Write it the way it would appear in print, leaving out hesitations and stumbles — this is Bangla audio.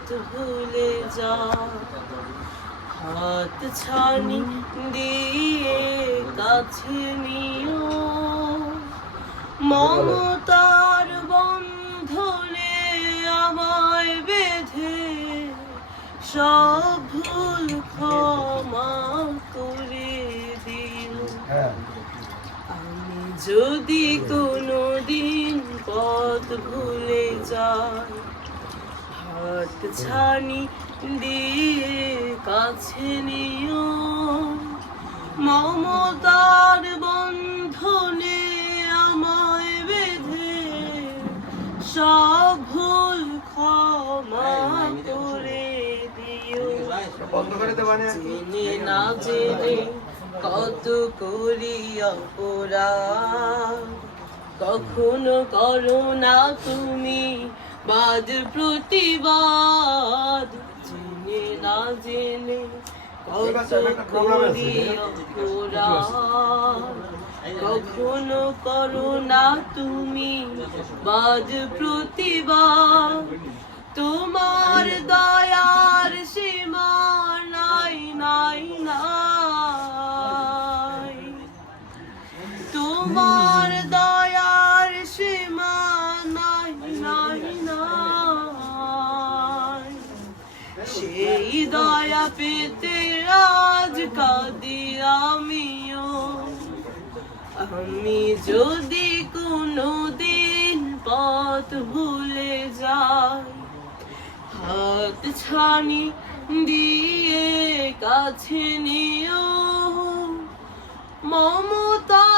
পথ ভুলে যায়, হাত ছানি দিয়ে কাছে নিও, মমতার বন্ধনে আমায় বেঁধে সব ভুল ক্ষমা করে দিও। আমি যদি কোনোদিন পথ ভুলে যাই, হাত ছানি দিয়ে কাছে নিও, মমতার বন্ধনে আমায় বেঁধে সব ভুল ক্ষমা করে দিও। জেনে না জেনে কত করি অপরাধ, কখনো করো না তুমি বাদ প্রতিবাদ। জেনে না জেনে কত করি অপরাধ, কখনো করো না তুমি বাদ প্রতিবাদ। তোমার দয়ার সীমা নাই নাই নাই, তোমার দয়ার সীমা নাই নাই নাই। সেই দয়া পেতে আজ কাঁদি আমিও। আমি যদি কোনোদিন পথ ভুলে যাই, হাত ছানি দিয়ে কাছে নিও, মমতা